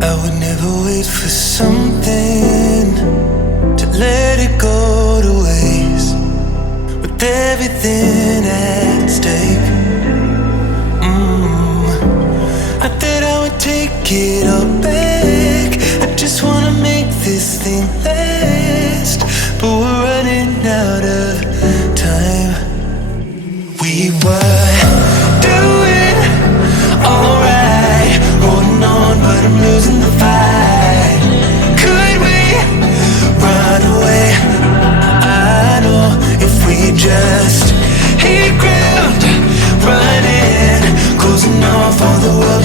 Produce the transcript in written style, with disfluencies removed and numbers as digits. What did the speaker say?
I would never wait for something to let it go to waste, with everything at stake. I thought I would take it all back. I just wanna make this thing last, but we're running out of time. We were doing alright, holding on, but I'm losing the fight. Could we run away? I know if we just hit ground, running, closing off all the world.